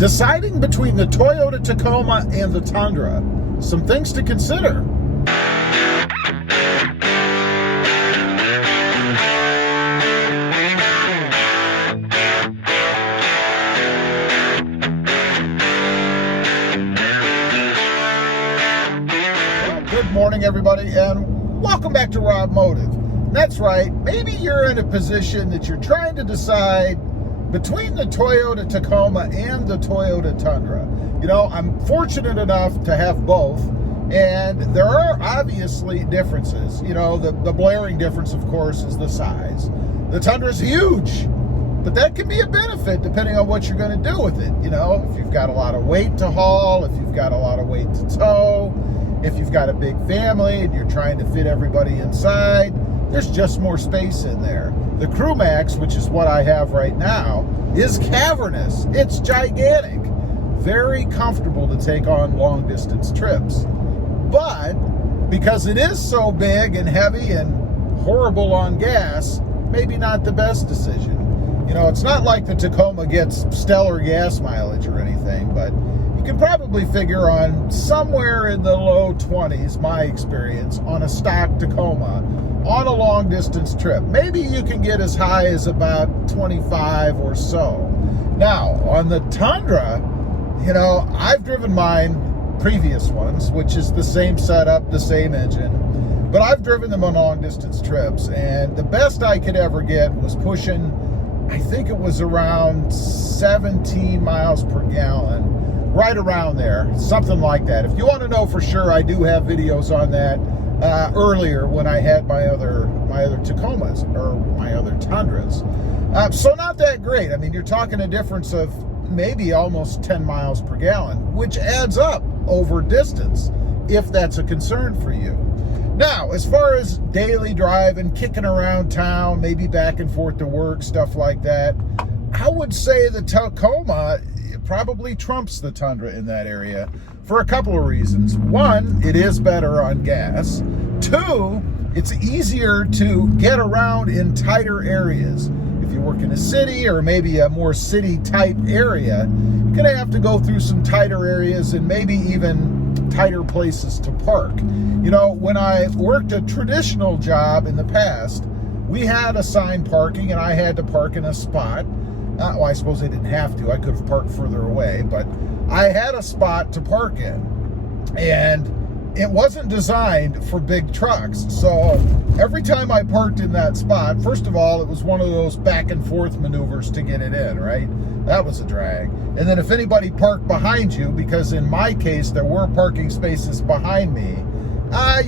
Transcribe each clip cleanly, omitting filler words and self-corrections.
Deciding between the Toyota Tacoma and the Tundra, some things to consider. Well, good morning, everybody, and welcome back to Robmotive. That's right, maybe you're in a position that you're trying to decide between the Toyota Tacoma and the Toyota Tundra. You know, I'm fortunate enough to have both, and there are obviously differences. You know, the blaring difference, of course, is the size. The Tundra's huge, but that can be a benefit depending on what you're going to do with it. You know, if you've got a lot of weight to haul, if you've got a lot of weight to tow, if you've got a big family and you're trying to fit everybody inside, there's just more space in there. The Crew Max, which is what I have right now, is cavernous. It's gigantic. Very comfortable to take on long distance trips. But because it is so big and heavy and horrible on gas, maybe not the best decision. You know, it's not like the Tacoma gets stellar gas mileage or anything, but you can probably figure on somewhere in the low 20s, my experience, on a stock Tacoma on a long distance trip. Maybe you can get as high as about 25 or so. Now, on the Tundra, you know, I've driven mine, previous ones, which is the same setup, the same engine, but I've driven them on long distance trips, and the best I could ever get was pushing, I think it was around 17 miles per gallon, right around there, something like that. If you want to know for sure, I do have videos on that earlier when I had my other Tacomas or my other Tundras. So not that great. I mean, you're talking a difference of maybe almost 10 miles per gallon, which adds up over distance if that's a concern for you. Now, as far as daily driving, kicking around town, maybe back and forth to work, stuff like that, I would say the Tacoma probably trumps the Tundra in that area for a couple of reasons. One, it is better on gas. Two, it's easier to get around in tighter areas. If you work in a city or maybe a more city type area, you're gonna have to go through some tighter areas and maybe even tighter places to park. You know, when I worked a traditional job in the past, we had assigned parking and I had to park in a spot. Well, I suppose I didn't have to. I could have parked further away, but I had a spot to park in, and it wasn't designed for big trucks. So every time I parked in that spot, first of all, it was one of those back and forth maneuvers to get it in, right? That was a drag. And then if anybody parked behind you, because in my case, there were parking spaces behind me,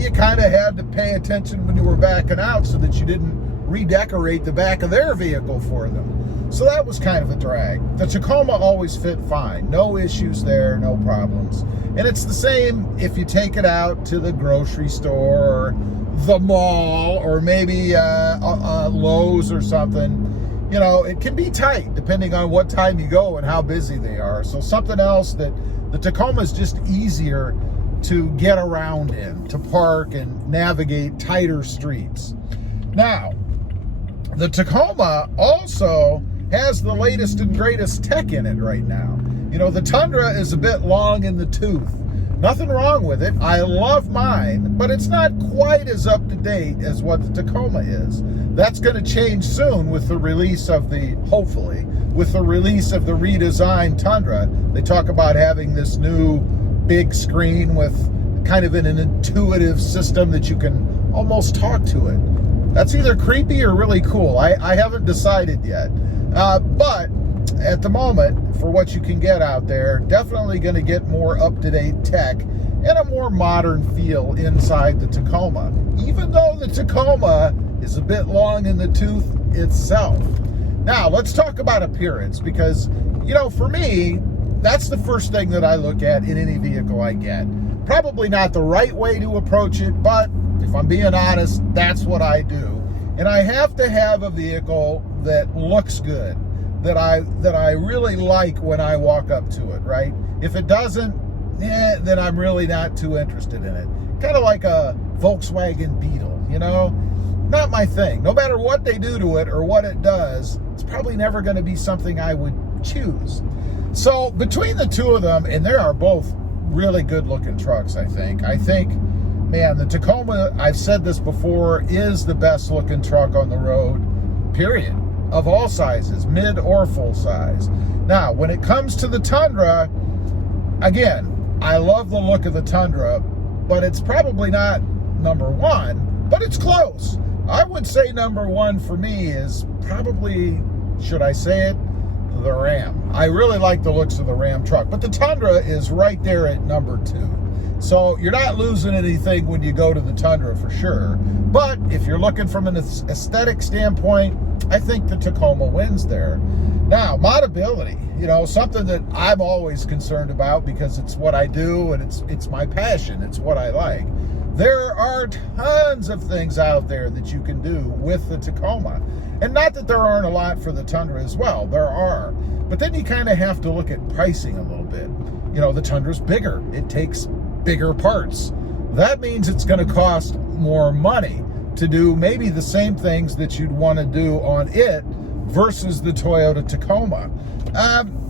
you kind of had to pay attention when you were backing out so that you didn't redecorate the back of their vehicle for them. So that was kind of a drag. The Tacoma always fit fine. No issues there, no problems. And it's the same if you take it out to the grocery store or the mall or maybe Lowe's or something. You know, it can be tight depending on what time you go and how busy they are. So something else that the Tacoma is just easier to get around in, to park and navigate tighter streets. Now, the Tacoma also has the latest and greatest tech in it right now. You know, the Tundra is a bit long in the tooth. Nothing wrong with it. I love mine, but it's not quite as up to date as what the Tacoma is. That's going to change soon with the release of the, hopefully, with the release of the redesigned Tundra. They talk about having this new big screen with kind of an intuitive system that you can almost talk to it. That's either creepy or really cool. I haven't decided yet. But at the moment, for what you can get out there, definitely going to get more up-to-date tech and a more modern feel inside the Tacoma, even though the Tacoma is a bit long in the tooth itself. Now, let's talk about appearance, because, you know, for me, that's the first thing that I look at in any vehicle I get. Probably not the right way to approach it, but if I'm being honest, that's what I do. And I have to have a vehicle that looks good, that I really like when I walk up to it, right? If it doesn't, then I'm really not too interested in it. Kind of like a Volkswagen Beetle, you know? Not my thing. No matter what they do to it or what it does, it's probably never going to be something I would choose. So between the two of them, and they are both really good looking trucks, I think, man, the Tacoma, I've said this before, is the best looking truck on the road, period, of all sizes, mid or full size. Now, when it comes to the Tundra, again, I love the look of the Tundra, but it's probably not number one, but it's close. I would say number one for me is probably, should I say it, the Ram. I really like the looks of the Ram truck, but the Tundra is right there at number two. So you're not losing anything when you go to the Tundra for sure. But if you're looking from an aesthetic standpoint, I think the Tacoma wins there. Now, modability, you know, something that I'm always concerned about because it's what I do and it's my passion. It's what I like. There are tons of things out there that you can do with the Tacoma. And not that there aren't a lot for the Tundra as well. There are. But then you kind of have to look at pricing a little bit. You know, the Tundra's bigger. It takes bigger parts. That means it's going to cost more money to do maybe the same things that you'd want to do on it versus the Toyota Tacoma.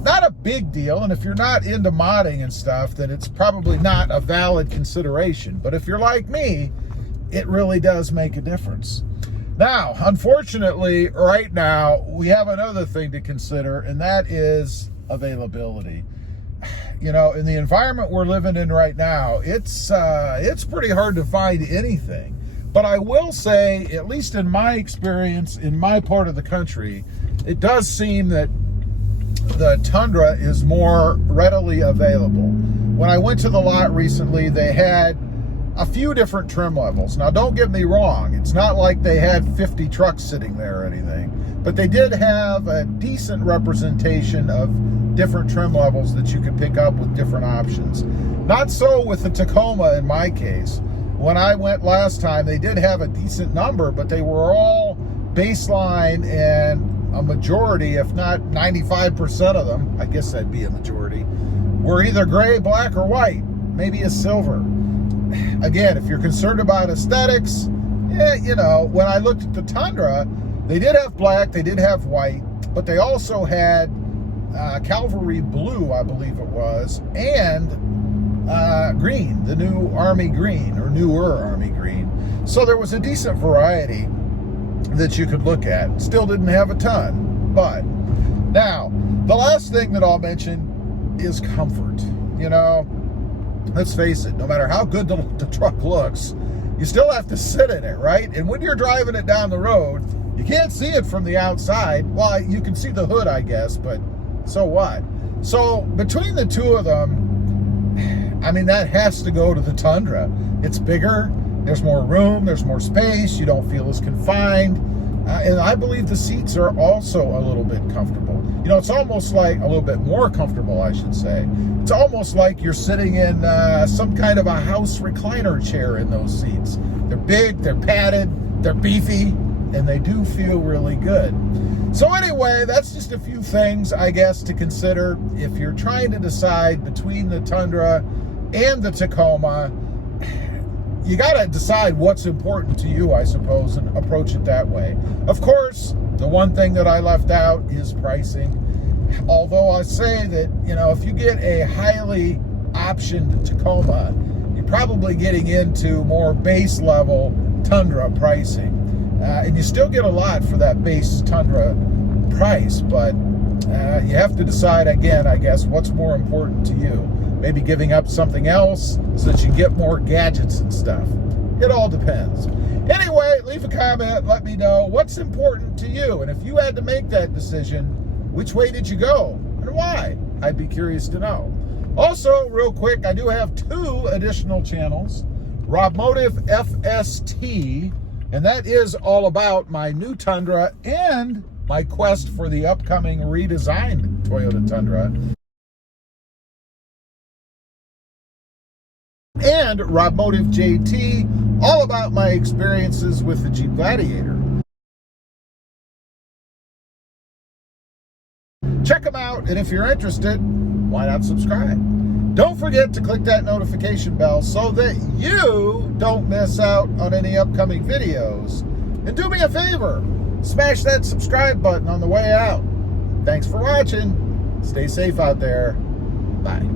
Not a big deal, and if you're not into modding and stuff, then it's probably not a valid consideration. But if you're like me, it really does make a difference. Now, unfortunately, right now, we have another thing to consider, and that is availability. You know, in the environment we're living in right now, it's pretty hard to find anything. But I will say, at least in my experience, in my part of the country, it does seem that the Tundra is more readily available. When I went to the lot recently, they had a few different trim levels. Now, don't get me wrong. It's not like they had 50 trucks sitting there or anything, but they did have a decent representation of different trim levels that you could pick up with different options. Not so with the Tacoma in my case. When I went last time, they did have a decent number, but they were all baseline, and a majority, if not 95% of them, I guess that'd be a majority, were either gray, black, or white, maybe a silver. Again, if you're concerned about aesthetics, yeah, you know, when I looked at the Tundra, they did have black, they did have white, but they also had Cavalry Blue, I believe it was, and green, the new Army Green, or newer Army Green. So there was a decent variety that you could look at. Still didn't have a ton, but now, the last thing that I'll mention is comfort. You know, let's face it, no matter how good the truck looks, you still have to sit in it, right? And when you're driving it down the road, you can't see it from the outside. Well, you can see the hood, I guess, but so what? So between the two of them, I mean, that has to go to the Tundra. It's bigger, there's more room, there's more space, you don't feel as confined, and I believe the seats are also a little bit comfortable. You know, it's almost like, a little bit more comfortable, I should say. It's almost like you're sitting in some kind of a house recliner chair in those seats. They're big, they're padded, they're beefy, and they do feel really good. So anyway, that's just a few things, I guess, to consider if you're trying to decide between the Tundra and the Tacoma. You got to decide what's important to you, I suppose, and approach it that way. Of course, the one thing that I left out is pricing. Although I say that, you know, if you get a highly optioned Tacoma, you're probably getting into more base level Tundra pricing. And you still get a lot for that base Tundra price, but you have to decide, again, I guess, what's more important to you. Maybe giving up something else so that you get more gadgets and stuff. It all depends. Anyway, leave a comment, let me know what's important to you. And if you had to make that decision, which way did you go and why? I'd be curious to know. Also, real quick, I do have 2 additional channels. Robmotive FST, and that is all about my new Tundra and my quest for the upcoming redesigned Toyota Tundra. And Robmotive JT, all about my experiences with the Jeep Gladiator. Check them out, and if you're interested, why not subscribe? Don't forget to click that notification bell so that you don't miss out on any upcoming videos. And do me a favor, smash that subscribe button on the way out. Thanks for watching. Stay safe out there. Bye.